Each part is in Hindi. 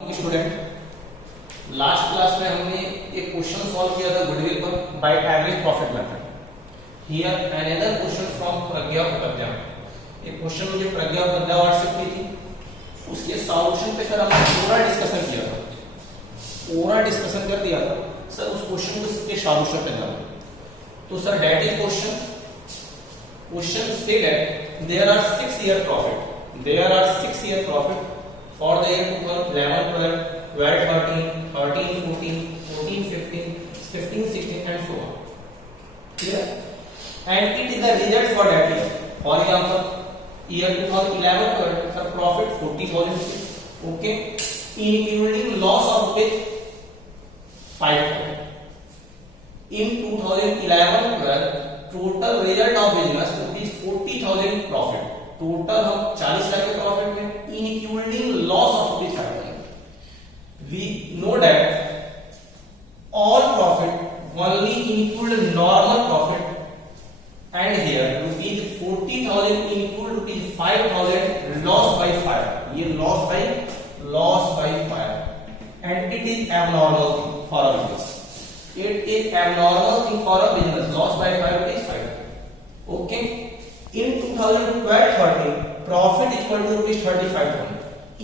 स्टूडेंट, लास्ट क्लास में हमने एक क्वेश्चन सॉल्व किया था गुडविल पर by average profit method. Here another question from Pragya Upadhyay. एक क्वेश्चन मुझे प्रज्ञा उपाध्याय व्हाट्सएप की थी, उसके सॉल्यूशन पे सर हमने पूरा डिस्कशन किया था, पूरा डिस्कशन कर दिया था सर। उस क्वेश्चन को के सॉल्यूशन पे जाओ तो सर दैट इज क्वेश्चन से that there are 6 year profit for the year 2011, 12, 12, 13, 13, 14, 14, 15, 15, 16 and so on. Clear? And it is the result for that year. For example, year 2011 12, sir, profit 40,000. Okay, including loss of rupees 5,000. In 2011 12, total result of business rupees 40,000 profit. Total हम 40 लाख के प्रॉफिट में including loss of rupees 5,000। We know that all profit only include normal profit and here rupees 40,000 include rupees 5,000 loss by 5। ये loss by 5 and it is abnormal thing for a business. It is abnormal thing for a business. Loss by 5 rupees 5। Okay, in 2012-13 profit equal to rupees 35,000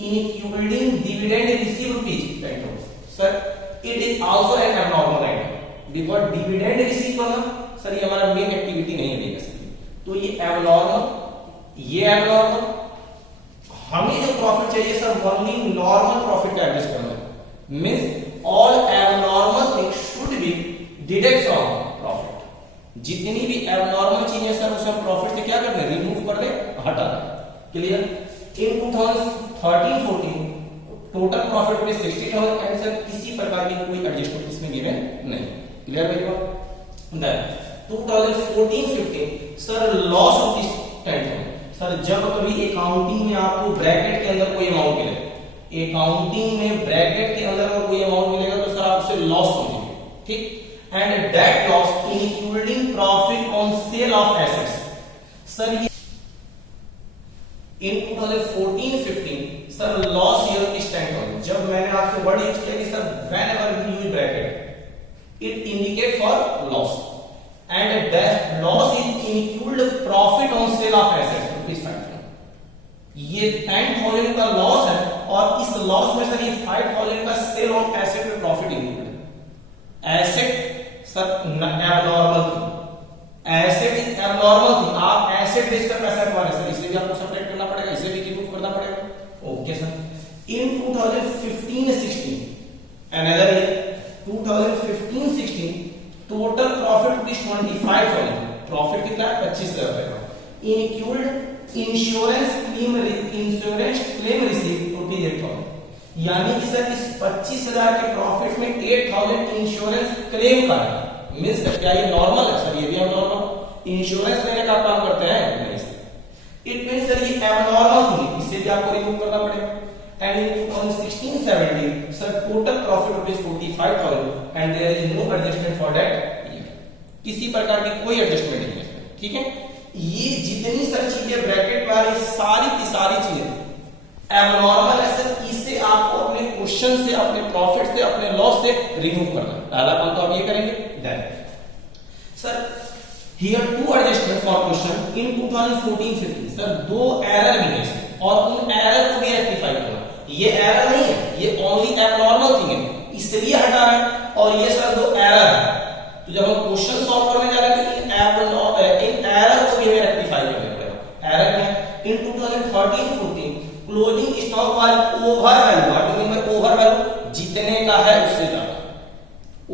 including dividend received rupees 10,000. sir it is also an abnormal item because dividend receive करना सर ये हमारा मेन एक्टिविटी नहीं है बिजनेस की, तो ये abnormal। हमें जो प्रॉफिट चाहिए सर ओनली नॉर्मल प्रॉफिट का एडजस्ट करना है। Means all abnormal things should be deduct from profit। जितनी भी एबनॉर्मल चीजें सर उसे प्रॉफिट से क्या करना है, रिमूव कर दे, हटा दे। क्लियर? इन 2013-14 टोटल प्रॉफिट में 60,000 एंड सर किसी प्रकार की कोई एडजस्टमेंट इसमें गिवन नहीं। क्लियर भाई बात? Then 2014-15 sir loss of 10,000। Sir जब कभी अकाउंटिंग में आपको ब्रैकेट के अंदर कोई अमाउंट मिले, अकाउंटिंग में ब्रैकेट के अंदर कोई अमाउंट मिलेगा तो सर आप उसे लॉस समझेंगे, ठीक? and that loss including profit on sale of assets। sir in 2014-15 sir loss here is 10,000। जब मैंने आपसे वर्ड यूज किया कि sir whenever you use bracket it indicate for loss and that loss is include profit on sale of assets rupees 5,000। ये 10,000 का लॉस है और इस लॉस में सर ये 5,000 का सेल ऑन एसेट में प्रॉफिट इंक्लूड है। एसेट सर एबनॉर्मल थी, एसेट इज एबनॉर्मल थी। आप एसेट बेचकर पैसा कमा रहे सर, इसलिए भी आपको सब्ट्रैक्ट करना पड़ेगा, इसे भी रिमूव करना पड़ेगा। Okay sir, in 2015-16 another year 2015-16 total profit rupees 25,000। Profit कितना है? 25,000 रुपए। Include insurance claim receive rupees 8,000। यानी कि सर इस 25,000 के प्रॉफिट में 8,000 इंश्योरेंस क्लेम का है। मींस क्या ये नॉर्मल है सर? ये भी हम नॉर्मल इंश्योरेंस लेने का काम करते हैं नहीं सर। इट मींस सर ये एबनॉर्मल थी, इससे भी आपको रिमूव करना पड़ेगा। And in 2016-17 sir total profit rupees 45,000 and there is no adjustment for that year. किसी प्रकार की कोई एडजस्टमेंट नहीं है इसमें, ठीक है? ये जितनी सर चीजें ब्रैकेट में आ रही सारी की सारी चीजें एबनॉर्मल है सर। इसे आपको अपने क्वेश्चन से, अपने प्रॉफिट से, अपने लॉस से रिमूव करना है। पहला काम तो आप ये करेंगे। Then sir here two adjustment for question in 2014-15 sir दो एरर भी है और उन एरर को भी रेक्टिफाई करना। ये एरर नहीं है, ये ओनली एबनॉर्मल थिंग है, इसलिए हटा रहे हैं। और ये सर दो एरर है, तो जब हम क्वेश्चन सॉल्व करने जा रहे हैं तो इन एरर को भी हमें रेक्टिफाई करना पड़ेगा। एरर क्या है? इन 2013-14 closing stock value over value, what do mean by over value? जितने का है उससे ज्यादा।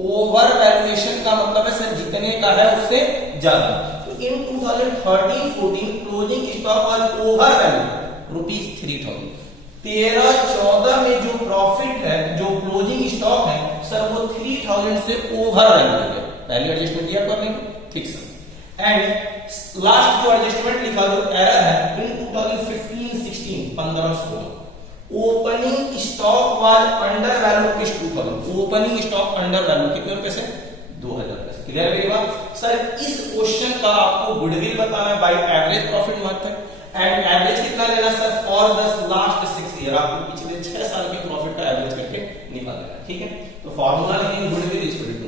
ओवर वैल्यूएशन का मतलब है सर जितने का है उससे ज्यादा। तो इन 2013-14 closing stock value over value rupees 3,000। 13-14 में जो प्रॉफिट है, जो क्लोजिंग स्टॉक है सर वो 3,000 से ओवर वैल्यू हो गया। पहले एडजस्टमेंट दिया कर लेंगे, ठीक सर। एंड लास्ट जो एडजस्टमेंट लिखा जो एरर है इन 2015-16 15-16 opening stock was under value rupees 2,000। Opening stock under value कितने रुपए से? 2,000 रुपए से। क्लियर मेरी बात? सर इस क्वेश्चन का आपको गुडविल बताना है bye average profit method and average कितना लेना sir for the last 6 year. आपको पिछले 6 साल के प्रॉफिट का एवरेज ठीक है। तो फॉर्मूला लिखेंगे goodwill is equal to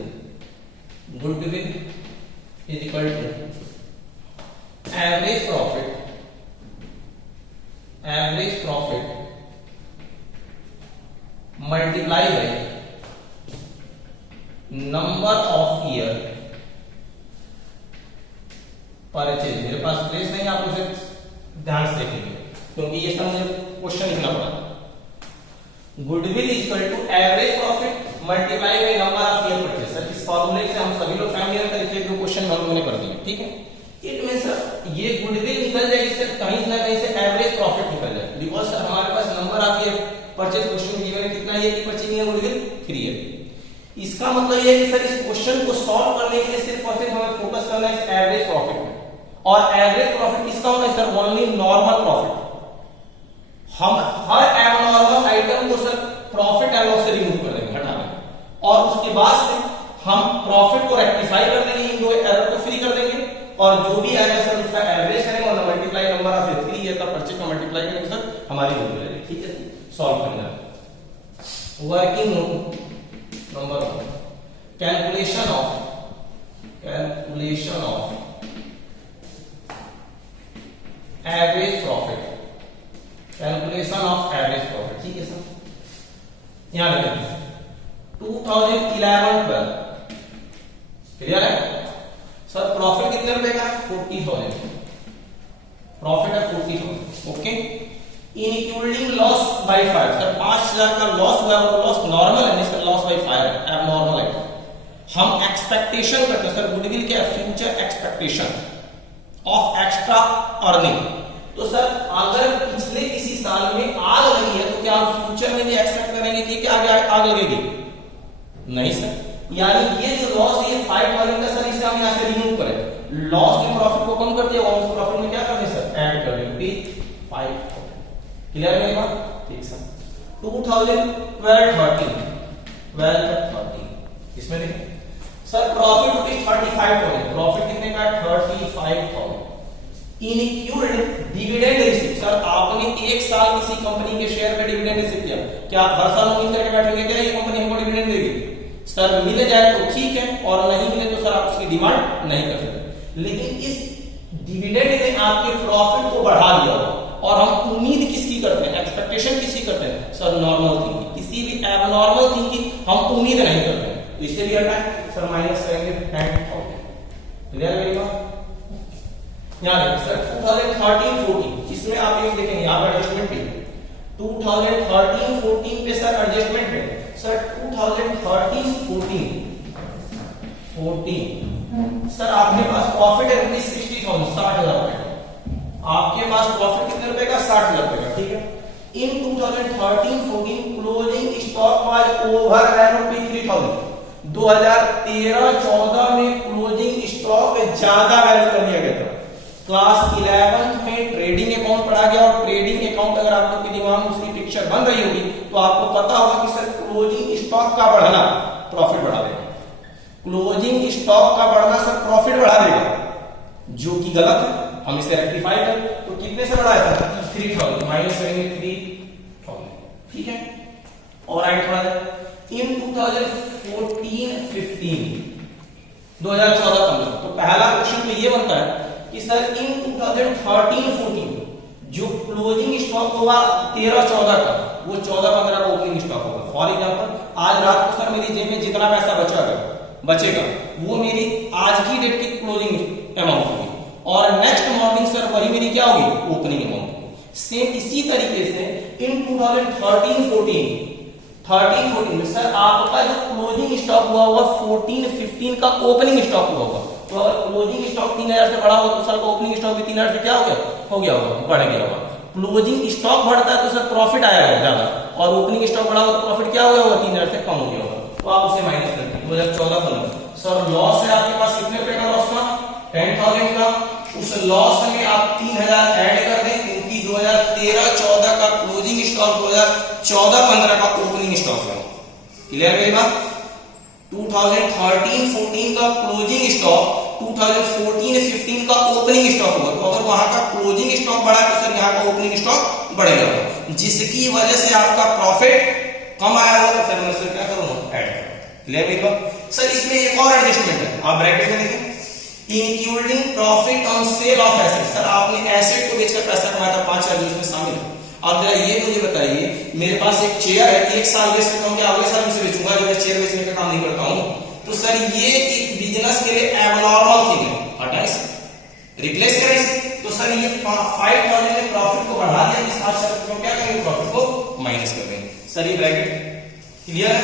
average profit multiply by number of year purchase. मेरे पास प्लेस नहीं, आप उसे ध्यान से देखेंगे क्योंकि ये सब मुझे क्वेश्चन लिखना पड़ा। Goodwill is equal to average profit multiply by number of year purchase. Sir इस फॉर्मूले से हम सभी लोग फैमिलियर तरीके के क्वेश्चन हम लोगों ने कर दिए, ठीक है। इट मींस सर ये गुडविल निकल जाएगी सर कहीं ना कहीं से एवरेज प्रॉफिट निकल जाए, बिकॉज़ सर हमारे पास number of year purchase question given है, कितना ईयर की परचेज है गुडविल 3 ईयर। इसका मतलब ये है कि सर इस क्वेश्चन को सॉल्व करने के लिए सिर्फ और सिर्फ हमें फोकस करना है एवरेज प्रॉफिट में। और एवरेज प्रॉफिट किसका होना है सर? Only normal profit. हम हर एबनॉर्मल आइटम को सर प्रॉफिट एंड लॉस से रिमूव कर देंगे, हटा देंगे, और उसके बाद से हम प्रॉफिट को रेक्टिफाई कर देंगे, इन दो एरर को फ्री कर देंगे, और जो भी आएगा सर उसका एवरेज करेंगे और मल्टीप्लाई नंबर ऑफ 3 ईयर का परचेज का मल्टीप्लाई करेंगे सर हमारी वैल्यू मिलेगी, ठीक है। सॉल्व करना है। Working note number 1, calculation of average profit, ठीक है सर। यहां लिखेंगे 2011-12 क्लियर है सर। प्रॉफिट कितने रुपए का? 40,000, प्रॉफिट है 40,000, okay. Including loss by fire, sir 5,000 का लॉस हुआ है, वो लॉस नॉर्मल है, नहीं sir loss by fire abnormal है। हम एक्सपेक्टेशन करते हैं सर, गुडविल क्या है? Future expectation of extra earning. तो सर अगर पिछले किसी साल में आग लगी है तो क्या हम फ्यूचर में भी एक्सपेक्ट करेंगे कि क्या आग लगेगी? नहीं सर। यानी ये जो लॉस है ये 5,000 का सर, इसे हम यहां से रिमूव करें, लॉस में प्रॉफिट को कम कर दिया और उस प्रॉफिट में क्या करते हैं सर? ऐड कर देंगे 5,000। क्लियर मेरी बात? ठीक सर। 2012-13 इसमें देखें सर, प्रॉफिट रुपीज 35,000, प्रॉफिट कितने का? 35,000। इनक्लूड डिविडेंड रिसीव, सर आपने एक साल किसी कंपनी के शेयर पे डिविडेंड रिसीव किया, क्या आप हर साल उम्मीद करके बैठेंगे क्या ये कंपनी हमको डिविडेंड देगी? सर मिल जाए तो ठीक है, और नहीं मिले तो सर आप उसकी डिमांड नहीं कर सकते। लेकिन इस डिविडेंड ने आपके प्रॉफिट को बढ़ा दिया, और हम उम्मीद किसकी करते हैं? एक्सपेक्टेशन किसकी करते हैं सर? नॉर्मल थिंग की। किसी भी एबनॉर्मल थिंग की हम उम्मीद नहीं करते हैं, तो इससे भी हटाएं सर, माइनस करेंगे 10,000। क्लियर मेरी बात? यहां देखिए सर 2013-14, इसमें आप ये देखेंगे यहां पर एडजस्टमेंट भी 2013-14 पे सर एडजस्टमेंट है सर। 2013-14 सर आपके पास प्रॉफिट है रुपीज 60,000, 60,000 रुपए। आपके पास प्रॉफिट कितने रुपए का? 60,000 रुपए का, ठीक है। इन 2013-14 closing stock was over rupees 3,000। 2013-14 में क्लोजिंग स्टॉक ज्यादा वैल्यू कर दिया गया था। क्लास 11th में ट्रेडिंग अकाउंट पढ़ा गया, और ट्रेडिंग अकाउंट अगर आप लोग के दिमाग में उसकी पिक्चर बन रही होगी तो आपको पता होगा कि सर क्लोजिंग स्टॉक का बढ़ना प्रॉफिट बढ़ा देगा। क्लोजिंग स्टॉक का बढ़ना सर प्रॉफिट बढ़ा देगा, जो कि गलत है। हम इसे रेक्टिफाई करें तो कितने से बढ़ाया था? 3,000, माइनस करेंगे 3,000, ठीक है। और आगे थोड़ा इन 2014-15 2014-15 तो पहला क्वेश्चन तो ये बनता है कि सर इन 2013-14 जो क्लोजिंग स्टॉक होगा 13-14 का, वो 14-15 का ओपनिंग स्टॉक होगा। फॉर एग्जांपल आज रात को सर मेरी जेब में जितना पैसा बचेगा वो मेरी आज की डेट की क्लोजिंग अमाउंट होगी, और नेक्स्ट मॉर्निंग सर वही मेरी क्या होगी? Opening amount. सेम इसी तरीके से इन 2013-14 में सर आपका जो क्लोजिंग स्टॉक हुआ होगा 14-15 का ओपनिंग स्टॉक हुआ होगा। तो अगर क्लोजिंग स्टॉक 3,000 से बढ़ा होगा तो सर का ओपनिंग स्टॉक भी 3,000 से क्या हो गया होगा, बढ़ गया होगा। क्लोजिंग स्टॉक बढ़ता है तो सर प्रॉफिट आएगा ज्यादा, और ओपनिंग स्टॉक बढ़ा होगा तो प्रॉफिट क्या हो गया होगा? 3,000 से कम हो गया होगा। तो आप उसे माइनस करते हैं। 2014-15 सर लॉस है आपके पास कितने रुपए का लॉस था? 10,000 का। उस लॉस में आप 3,000 ऐड कर दें, क्योंकि 2013-14 का क्लोजिंग स्टॉक 2014-15 का ओपनिंग स्टॉक है। क्लियर मेरी बात? 2013-14 का क्लोजिंग स्टॉक 2014-15 का ओपनिंग स्टॉक हुआ, तो अगर वहां का क्लोजिंग स्टॉक बढ़ा तो सर यहाँ का ओपनिंग स्टॉक बढ़ेगा, जिसकी वजह से आपका प्रॉफिट कम आया होगा तो फिर मैं सर क्या करूंगा, ऐड करूंगा। क्लियर मेरी बात? सर इसमें एक और एडजस्टमेंट है, आप ब्रैकेट में देखिए, including profit on sale of asset. Sir आपने एसेट को बेचकर पैसा कमाया था 5,000 जो इसमें शामिल है। आप जरा ये मुझे बताइए, मेरे पास एक चेयर है, एक साल बेच सकता हूँ, क्या अगले साल इसे बेचूंगा जब मैं चेयर बेचने का काम नहीं करता हूँ? तो सर ये एक बिजनेस के लिए एबनॉर्मल थिंग है, हटाएं इसे, रिप्लेस करें इसे। तो सर ये 5,000 ने प्रॉफिट को बढ़ा दिया, इस खास शर्त को क्या करेंगे, प्रॉफिट को माइनस कर देंगे। सर ये ब्रैकेट क्लियर है?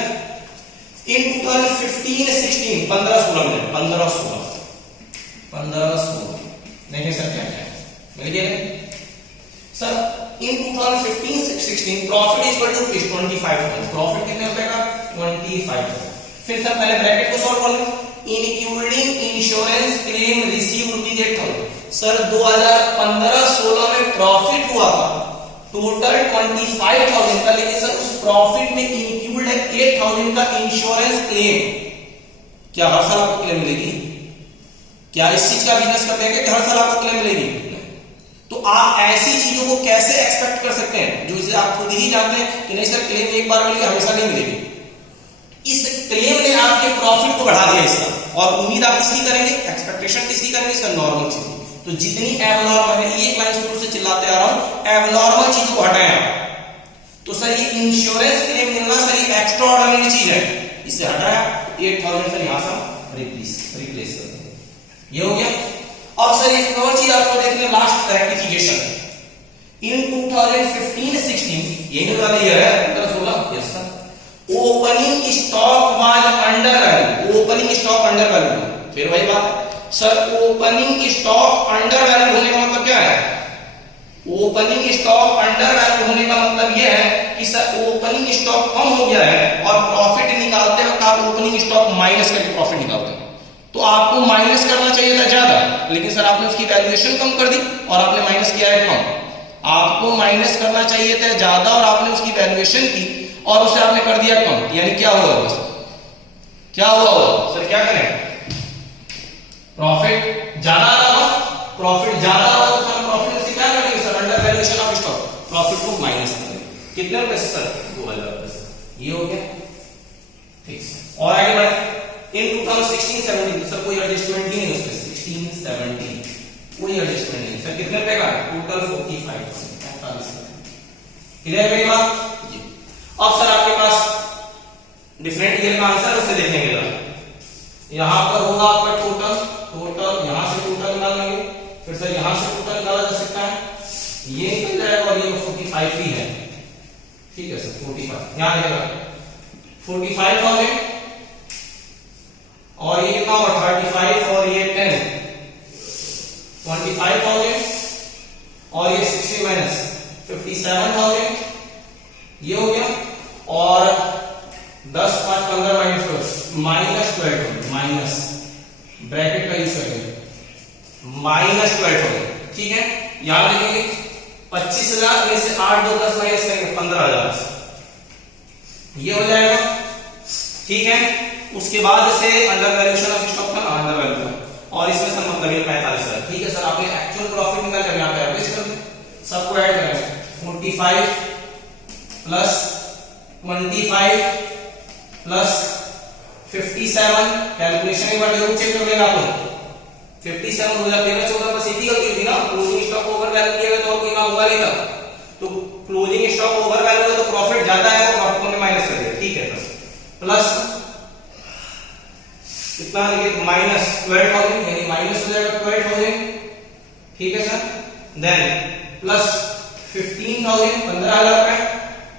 इन 2015-16 15-16 में 15-16 देखिए सर क्या है, मिल गया sir. In 2015-16 profit is equal to 25,000, profit कितने रुपए का, 25,000। फिर सर पहले ब्रैकेट को सॉल्व कर लो, including insurance claim receive rupees 8,000। Sir 2015-16 में प्रॉफिट हुआ था टोटल 25,000 का, लेकिन सर उस प्रॉफिट में इंक्लूड है 8,000 का इंश्योरेंस क्लेम। क्या हर साल आपको क्लेम मिलेगी? क्या इस चीज का बिजनेस करते हैं कि हर साल आपको क्लेम मिलेगी? तो आप ऐसी चीजों को कैसे एक्सपेक्ट कर सकते हैं जो इसे आप खुद ही जानते हैं कि नहीं सर क्लेम एक बार मिलेगी, हमेशा नहीं मिलेगी। इस क्लेम ने आपके प्रॉफिट को बढ़ा दिया इसका, और उम्मीद आप किसकी करेंगे, एक्सपेक्टेशन किसकी करेंगे, सर नॉर्मल चीज। तो जितनी एबनॉर्मल है, एक लाइन शुरू से चिल्लाते आ रहा हूं, एबनॉर्मल चीजों को हटाएं आप। तो सर ये इंश्योरेंस क्लेम मिलना सर ये एक्स्ट्रा ऑर्डिनरी चीज है, इसे हटाया 8,000 सर यहां से रिप्लेस कर देंगे, ये हो गया। अब सर एक और चीज आपको देखने, लास्ट रेक्टिफिकेशन इन 2015-16 ये वाला ईयर है 15-16, yes sir. Opening stock was under value, opening stock under value. फिर वही बात sir, opening stock under value होने का मतलब क्या है? ओपनिंग स्टॉक अंडर वैल्यू होने का मतलब यह है कि सर ओपनिंग स्टॉक कम हो गया है और प्रॉफिट निकालते वक्त आप ओपनिंग स्टॉक माइनस करके प्रॉफिट निकालते हैं। तो आपको माइनस करना चाहिए था ज्यादा, लेकिन सर आपने उसकी वैल्यूएशन कम कर दी और आपने माइनस किया है कम। आपको माइनस करना चाहिए था ज्यादा और आपने उसकी वैल्यूएशन की और उसे आपने कर दिया कम, यानी क्या हुआ सर, क्या हुआ सर, क्या करें, प्रॉफिट ज्यादा आ रहा हो, प्रॉफिट ज्यादा हो तो सर प्रॉफिट से क्या करेंगे sir, under valuation of stock, profit को माइनस करेंगे। कितने रुपए सर, 2,000। ये हो गया ठीक है। और आगे बढ़े इन 2016-17 सर कोई एडजस्टमेंट ही नहीं उसमें, 16-17 कोई एडजस्टमेंट नहीं सर। कितने रुपए का, टोटल 45,000। क्लियर है मेरी बात? अब सर आपके पास डिफरेंट ईयर का आंसर उससे देखने के लिए यहां पर होगा आपका टोटल यहां से टोटल निकालेंगे, फिर सर यहां से टोटल निकाला जा सकता है, ये निकल जाएगा और ये 45 ही है, ठीक है सर 45। यहां देखिएगा 45,000 और ये कितना होगा 35 और ये 10, 25,000 और ये 60 माइनस 57,000, ये हो गया। और 10 5 15 माइनस 12 माइनस ब्रैकेट का यूज करेंगे, माइनस 12, ठीक है। यहां लिखेंगे 25,000 में से 8 2 10 माइनस करेंगे 15,000, ये हो जाएगा, ठीक है। उसके बाद से अंडर वैल्यूएशन ऑफ स्टॉक था, अंडर वैल्यू था, और इसमें सर मतलब ये 45,000, ठीक है सर। आपने एक्चुअल प्रॉफिट निकाल कर यहां पे एवरेज कर दें, सबको ऐड करें, 45 प्लस 25 प्लस 57, कैलकुलेशन एक बार जरूर चेक कर लेना आप लोग। 57 2013-14 बस इतनी गलती थी ना, क्लोजिंग स्टॉक ओवर वैल्यू किया गया तो और कोई काम हुआ नहीं था। तो क्लोजिंग स्टॉक ओवर वैल्यू है तो प्रॉफिट ज्यादा है, तो प्रॉफिट हमने माइनस कर दिया, ठीक है सर। प्लस कितना है, माइनस 12,000 यानी माइनस हो जाएगा 12,000, ठीक है सर। देन प्लस 15,000 15,000 रुपए,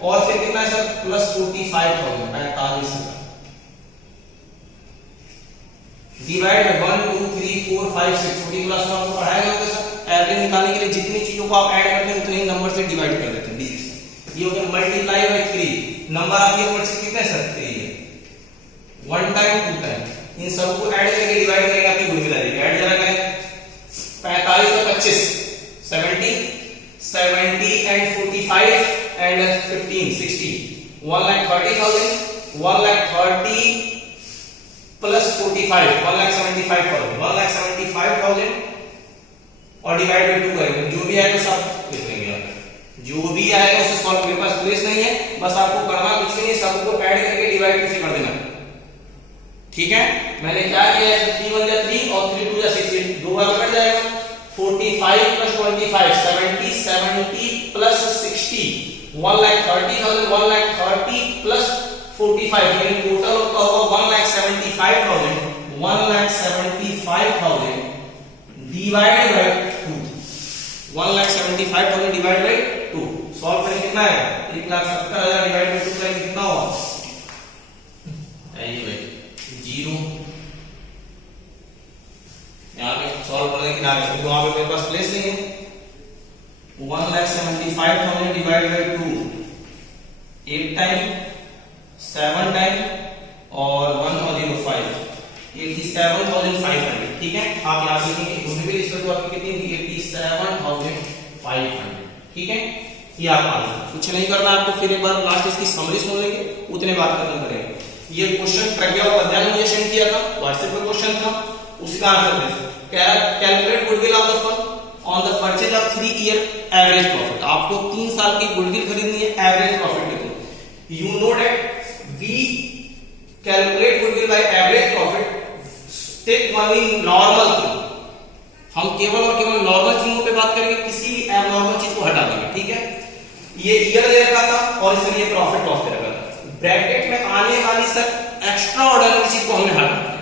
और फिर कितना है सर प्लस 45,000 45,000 डिवाइड 1 2 3 4 5 6 छोटी क्लास में आपको पढ़ाया गया होगा सर। एवरेज निकालने के लिए जितनी चीजों को आप ऐड करते हैं उतने ही नंबर से डिवाइड कर देते हैं, डिजिट। ये हो गया मल्टीप्लाई बाय 3, नंबर आपके ऊपर से कितने सर 3 है, 1 टाइम 2 टाइम, इन सबको ऐड करके डिवाइड करेंगे, आपकी गुणा आ जाएगी। ऐड जरा करें 45 और 25 70 एंड 45 एंड 15 60 1,30,000 1,30,000 प्लस 45 1,75,000 1,75,000 और डिवाइड बाय 2 करेंगे, जो भी आएगा सब लिख लेंगे आप, जो भी आएगा उसे सॉल्व, मेरे पास प्लेस नहीं है बस आपको करना कुछ नहीं, सबको ऐड करके डिवाइड कैसे कर देना, ठीक है। मैंने क्या किया है, 3 1 जा 3 और 3 2 जा 6, दो बार कट जाएगा। 45 प्लस 25 70 70 प्लस 60 1,30,000 1,30,000 प्लस 45 यानी टोटल आपका होगा 1,75,000 divided by 2 1,75,000 divided by 2 solve करें कितना है 1,70,000 डिवाइडेड बाय 2 करें कितना होगा, ये भाई 0 यहां पे सॉल्व करने की नाम है, वहां पे मेरे पास प्लेस नहीं है। 1,75,000 डिवाइडेड बाय 2 8 टाइम 7 टाइम और 1,05 87,500, ठीक है। आप यहां से लिखेंगे गुडविल इक्वल टू आपकी कितनी होगी 87,500, ठीक है। ये आप आंसर कुछ नहीं करना आपको, फिर एक बार लास्ट इसकी समरी सुन लेंगे, उतने बात खत्म करेंगे। ये क्वेश्चन प्रज्ञा उपाध्याय ने मुझे सेंड किया था, व्हाट्सएप पे क्वेश्चन था, उसका आंसर दें। Calculate goodwill of the firm on the purchase of 3 year average profit. आपको 3 साल की गुडविल खरीदनी है, एवरेज प्रॉफिट कितना। You know that we calculate goodwill by average profit, take only normal thing, हम केवल और केवल नॉर्मल चीजों पे बात करेंगे, किसी भी एबनॉर्मल चीज को हटा देंगे, ठीक है। ये ईयर दे रखा था और इसलिए प्रॉफिट लॉस दे रखा था। ब्रैकेट में आने वाली सर एक्स्ट्रा ऑर्डिनरी चीज को हमने हटा दिया,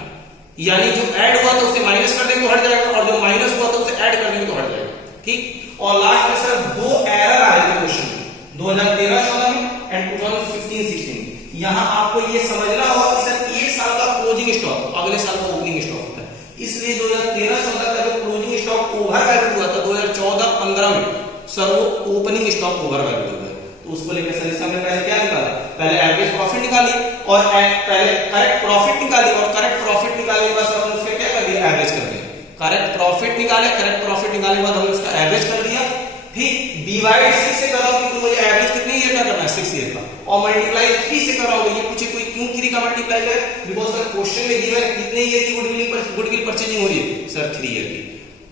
यानी जो ऐड हुआ तो उसे माइनस कर देंगे तो हट जाएगा, और जो माइनस हुआ तो उसे ऐड कर देंगे तो हट जाएगा, ठीक। और लास्ट में सर 2 एरर आए थे क्वेश्चन में 2013-14 में एंड 2015-16। यहां आपको ये समझना होगा कि सर 1 साल का क्लोजिंग स्टॉक अगले साल का ओपनिंग स्टॉक होता है, इसलिए 2013-14 का जो क्लोजिंग स्टॉक ओवर वैल्यू हुआ था 2014-15 में सर वो ओपनिंग स्टॉक ओवर वैल्यू हुआ है, तो उसको लेकर सर इसका हमने पहले क्या निकाला, पहले एवरेज प्रॉफिट निकाली और पहले करेक्ट प्रॉफिट निकाली, और करेक्ट प्रॉफिट निकालने के बाद सर हमने उसका क्या कर दिया, एवरेज कर दिया। करेक्ट प्रॉफिट निकाले, करेक्ट प्रॉफिट निकालने के बाद हमने उसका एवरेज कर दिया, फिर डिवाइड 6 से कर रहा हूं क्योंकि मुझे एवरेज कितने ईयर का करना है 6 ईयर का, और मल्टीप्लाई 3 से कर रहा हूं। ये पूछे कोई क्यों 3 का मल्टीप्लाई करे, बिकॉज़ सर क्वेश्चन में गिवन है कितने ईयर की गुडविल परचेजिंग हो रही है सर 3 ईयर की।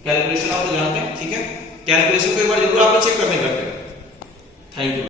कैलकुलेशन आप तो जानते हैं, ठीक है। कैलकुलेशन को एक बार जरूर आपको चेक करने करते हैं। Thank you.